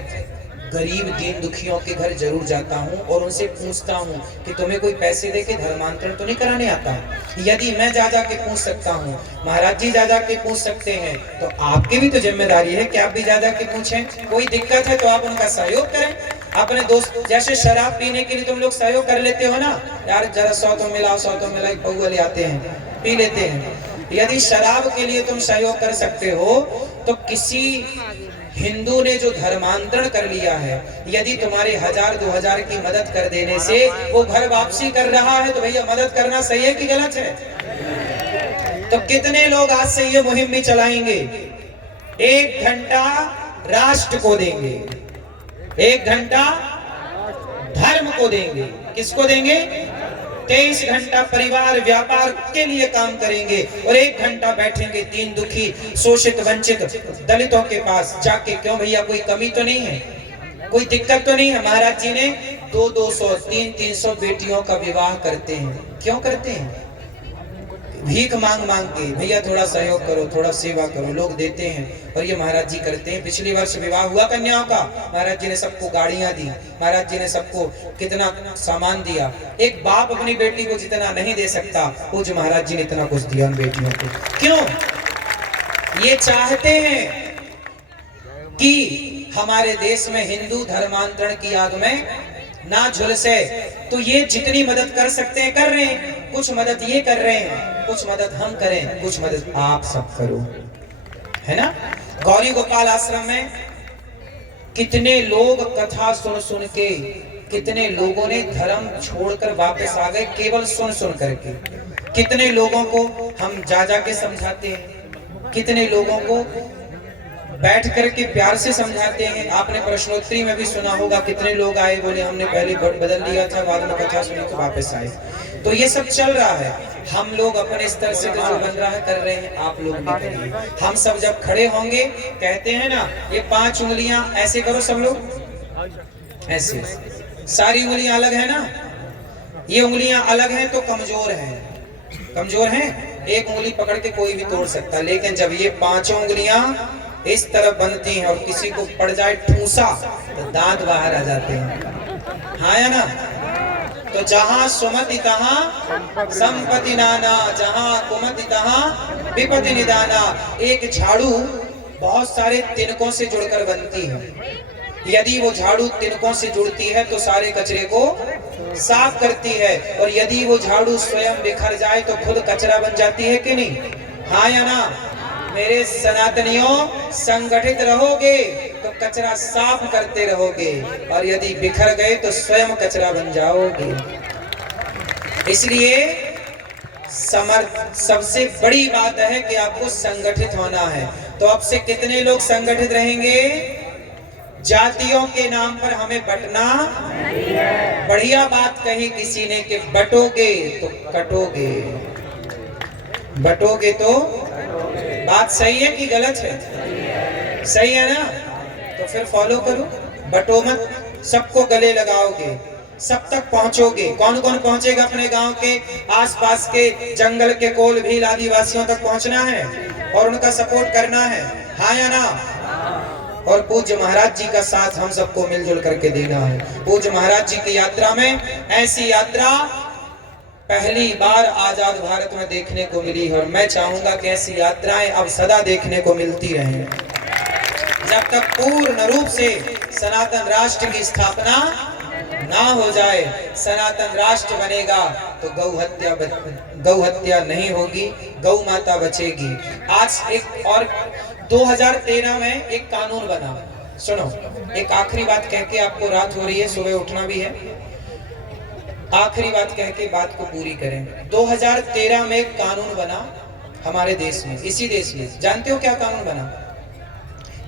गरीब दीन दुखियों के घर जरूर जाता हूं, और उनसे पूछता हूं कि तुम्हें कोई पैसे दे के धर्मांतरण तो नहीं कराने आता? यदि मैं जा के पूछ सकता हूं, महाराज जी जा के पूछ सकते हैं, तो आपकी भी तो जिम्मेदारी है कि आप भी जा के पूछें। कोई दिक्कत है तो आप उनका सहयोग करें। अपने दोस्त, जैसे शराब पीने के लिए तुम लोग सहयोग कर लेते हो ना, यार जरा 100 तो मिलाओ, 100 तो मिला, पौआ ले आते हैं, पी लेते हैं। यदि शराब के लिए तुम सहयोग कर सकते हो, तो किसी हिंदू ने जो धर्मांतरण कर लिया है, यदि तुम्हारे 1000-2000 की मदद कर देने से वो घर वापसी कर रहा है, तो भैया मदद करना सही है कि गलत है? तो कितने लोग आज से ये मुहिम भी चलाएंगे? 1 घंटा राष्ट्र को देंगे, 1 घंटा धर्म को देंगे। किसको देंगे? 23 घंटा परिवार व्यापार के लिए काम करेंगे, और 1 घंटा बैठेंगे दीन दुखी शोषित वंचित दलितों के पास जाके। क्यों भैया, कोई कमी तो नहीं है, कोई दिक्कत तो नहीं है? महाराज जी ने 200-300 बेटियों का विवाह करते हैं। क्यों करते हैं? भीख मांग मांग के भैया थोड़ा सहयोग करो, थोड़ा सेवा करो, लोग देते हैं और ये महाराज जी करते हैं। पिछली वर्ष विवाह हुआ कन्याओं का, महाराज जी ने सबको गाड़ियां दी, महाराज जी ने सबको कितना सामान दिया। एक बाप अपनी बेटी को जितना नहीं दे सकता, वो जो महाराज जी ने इतना कुछ दिया उन बेटियों को। क्यों? ये चाहते हैं कि हमारे देश में हिंदू धर्मांतरण की आग में ना झुलसे। तो ये जितनी मदद कर सकते हैं कर रहे हैं। कुछ मदद ये कर रहे हैं, कुछ मदद हम करें, कुछ मदद आप सब करो, है ना। गौरी गोपाल आश्रम में कितने लोग कथा सुन सुन के, कितने लोगों ने धर्म छोड़कर वापस आ गए केवल सुन सुन करके। कितने लोगों को हम जा जा के समझाते हैं, कितने लोगों को बैठ करके प्यार से समझाते हैं। आपने प्रश्नोत्तरी में भी सुना होगा, कितने लोग आए बोले हमने पहले बदल लिया था, बाद में कथा सुनी तो वापस आए। तो ये सब चल रहा है। हम लोग अपने स्तर से जो बन रहा है कर रहे हैं, आप लोग भी करिए। हम सब जब खड़े होंगे, कहते हैं ना ये 5 उंगलियां ऐसे करो सब लोग, ऐसे सारी उंगलियां अलग है ना, ये उंगलियां अलग हैं तो कमजोर हैं, कमजोर हैं। एक उंगली पकड़ के कोई भी तोड़ सकता है, लेकिन जब ये 5 उंगलियां इस तरफ बनती हैं और किसी को पड़ जाए ठूसा तो दांत बाहर आ जाते हैं, हाँ या ना। तो जहां सुमति तहां संपत्ति नाना, जहां कुमति तहां विपत्ति निदाना। एक झाड़ू बहुत सारे तिनकों से जुड़कर बनती है। यदि वो झाड़ू तिनकों से जुड़ती है तो सारे कचरे को साफ करती है, और यदि वो झाड़ू स्वयं बिखर जाए तो खुद कचरा बन जाती है कि नहीं, हाँ या ना। मेरे सनातनियों, संगठित रहोगे तो कचरा साफ करते रहोगे, और यदि बिखर गए तो स्वयं कचरा बन जाओगे। इसलिए सबसे बड़ी बात है कि आपको संगठित होना है। तो अब से कितने लोग संगठित रहेंगे? जातियों के नाम पर हमें बंटना नहीं है। बढ़िया बात कही किसी ने कि बटोगे तो कटोगे, बटोगे तो। बात सही है कि गलत है? सही है ना। तो फिर फॉलो करो, बटो मत, सबको गले लगाओगे, सब तक पहुंचोगे। कौन कौन पहुंचेगा? अपने गांव के आसपास के जंगल के कोल भील आदिवासियों तक पहुंचना है और उनका सपोर्ट करना है, हाँ या ना। और पूज्य महाराज जी का साथ हम सबको मिलजुल करके देना है। पूज्य महाराज जी की यात्रा में, ऐसी यात्रा पहली बार आजाद भारत में देखने को मिली है, और मैं चाहूंगा कि ऐसी यात्राएं अब सदा देखने को मिलती रहें। जब तक पूर्ण रूप से सनातन राष्ट्र की स्थापना ना हो जाए, सनातन राष्ट्र बनेगा तो गौ हत्या नहीं होगी, गौ माता बचेगी। आज एक और 2013 में एक कानून बना, सुनो, एक आखिरी बात कह के, आपको रात हो रही है, सुबह उठना भी है, आखिरी बात कह के बात को पूरी करें। 2013 में एक कानून बना हमारे देश में, इसी देश में। जानते हो क्या कानून बना?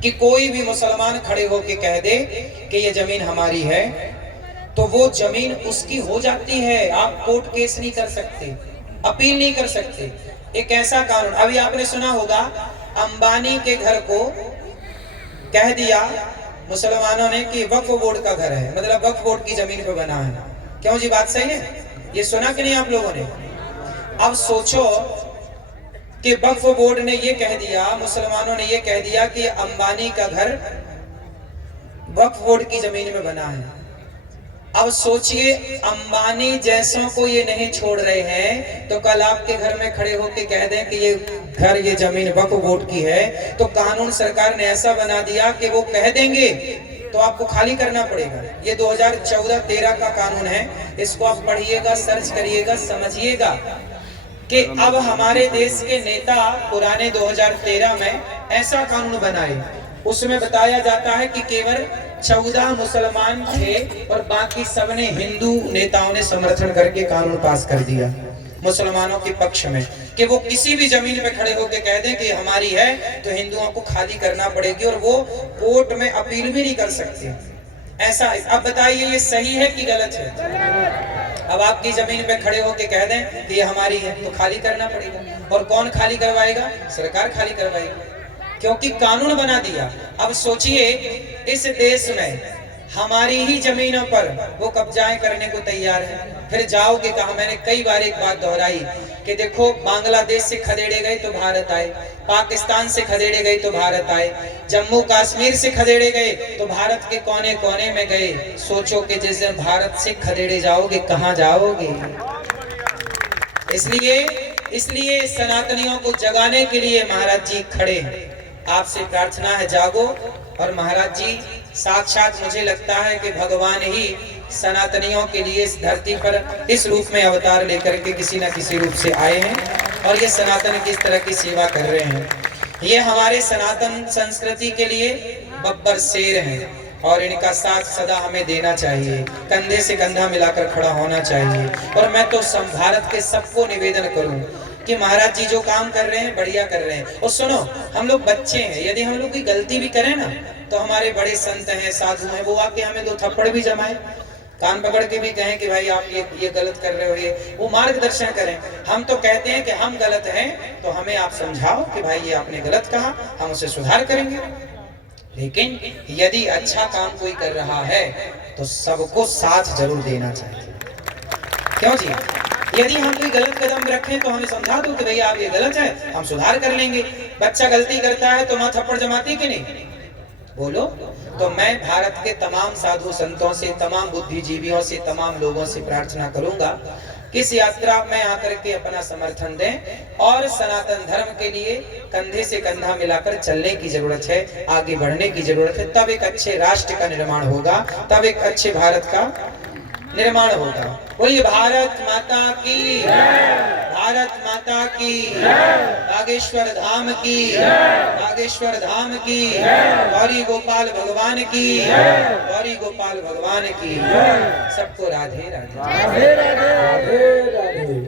कि कोई भी मुसलमान खड़े होके कह दे कि ये जमीन हमारी है तो वो जमीन उसकी हो जाती है। आप कोर्ट केस नहीं कर सकते, अपील नहीं कर सकते। एक ऐसा कानून, अभी आपने सुना होगा, अंबानी के घर को कह दिया मुसलमानों ने कि वक्फ बोर्ड का घर है, मतलब वक्फ बोर्ड की जमीन पे बना है। क्यों जी, बात सही है? ये सुना कि नहीं आप लोगों ने? अब सोचो कि वक्फ बोर्ड ने ये कह दिया, मुसलमानों ने ये कह दिया कि अंबानी का घर वक्फ बोर्ड की जमीन में बना है। अब सोचिए, अंबानी जैसों को ये नहीं छोड़ रहे हैं तो कल आपके घर में खड़े होके कह दें कि ये घर, ये जमीन वक्फ बोर्ड की है, तो कानून सरकार ने ऐसा बना दिया कि वो कह देंगे तो आपको खाली करना पड़ेगा। ये 2014-13 का कानून है, इसको आप पढ़िएगा, सर्च करिएगा, समझिएगा कि अब हमारे देश के नेता पुराने 2013 में ऐसा कानून बनाए। उसमें बताया जाता है कि केवल 14 मुसलमान थे और बाकी सबने, हिंदू नेताओं ने समर्थन करके कानून पास कर दिया मुसलमानों के पक्ष में, कि वो किसी भी जमीन पे खड़े होकर कह दें कि हमारी है तो हिंदुओं को खाली करना पड़ेगी, और वो कोर्ट में अपील भी नहीं कर सकते। ऐसा, अब बताइए ये सही है कि गलत है? अब आपकी जमीन पे खड़े होकर कह दें कि ये हमारी है तो खाली करना पड़ेगा, और कौन खाली करवाएगा? सरकार खाली करवाएगी, क्योंकि कानून बना दिया। अब सोचिए, इस देश में हमारी ही जमीनों पर वो कब्जाएं करने को तैयार है। फिर जाओगे कहा? मैंने कई बार एक बात दोहराई कि देखो, बांग्लादेश से खदेड़े गए तो भारत आए, पाकिस्तान से खदेड़े गए तो भारत आए, जम्मू कश्मीर से खदेड़े गए तो भारत के कोने कोने में गए। सोचो कि जिस दिन भारत से खदेड़े जाओगे कहां जाओगे? इसलिए सनातनियों को जगाने के लिए महाराज जी खड़े हैं। आपसे प्रार्थना है, जागो। और महाराज जी साक्षात मुझे लगता है कि भगवान ही सनातनियों के लिए इस धरती पर इस रूप में अवतार लेकर के किसी न किसी रूप से आए हैं और ये सनातन की इस तरह की सेवा कर रहे हैं। ये हमारे सनातन संस्कृति के लिए बब्बर शेर हैं और इनका साथ सदा हमें देना चाहिए, कंधे से कंधा मिलाकर खड़ा होना चाहिए। और मैं तो भारत के सबको निवेदन करूं कि महाराज जी जो काम कर रहे हैं बढ़िया कर रहे हैं। और सुनो, हम लोग बच्चे हैं, यदि हम लोग कोई गलती भी करें ना तो हमारे बड़े संत हैं, साधु हैं, वो आके हमें 2 थप्पड़ भी जमाए, कान पकड़ के भी कहें कि भाई आप ये गलत कर रहे हो, ये वो मार्गदर्शन करें। हम तो कहते हैं कि हम गलत हैं तो हमें आप समझाओ कि भाई ये आपने गलत कहा, हम उसे सुधार करेंगे। लेकिन यदि अच्छा काम कोई कर रहा है तो सबको साथ जरूर देना चाहिए। क्यों जी? यदि हम कोई गलत कदम रखें तो हमें समझा दो कि भैया आप ये गलत है, हम सुधार कर लेंगे। बच्चा गलती करता है तो मां थप्पड़ जमाती कि नहीं? बोलो। तो मैं भारत के तमाम साधु संतों से, तमाम बुद्धिजीवियों से, तमाम लोगों से प्रार्थना करूंगा कि इस यात्रा में आकर के अपना समर्थन दें और सनातन धर्म के लिए कंधे से कंधा मिलाकर चलने की जरूरत है, आगे बढ़ने की जरूरत है। तब एक अच्छे राष्ट्र का निर्माण होगा, तब एक अच्छे भारत का निर्माण होगा। बोलिए भारत माता की, भारत माता की, बागेश्वर धाम की, बागेश्वर धाम की, गौरी गोपाल भगवान की, गौरी गोपाल भगवान की। सबको राधे राधे। राधे राधे।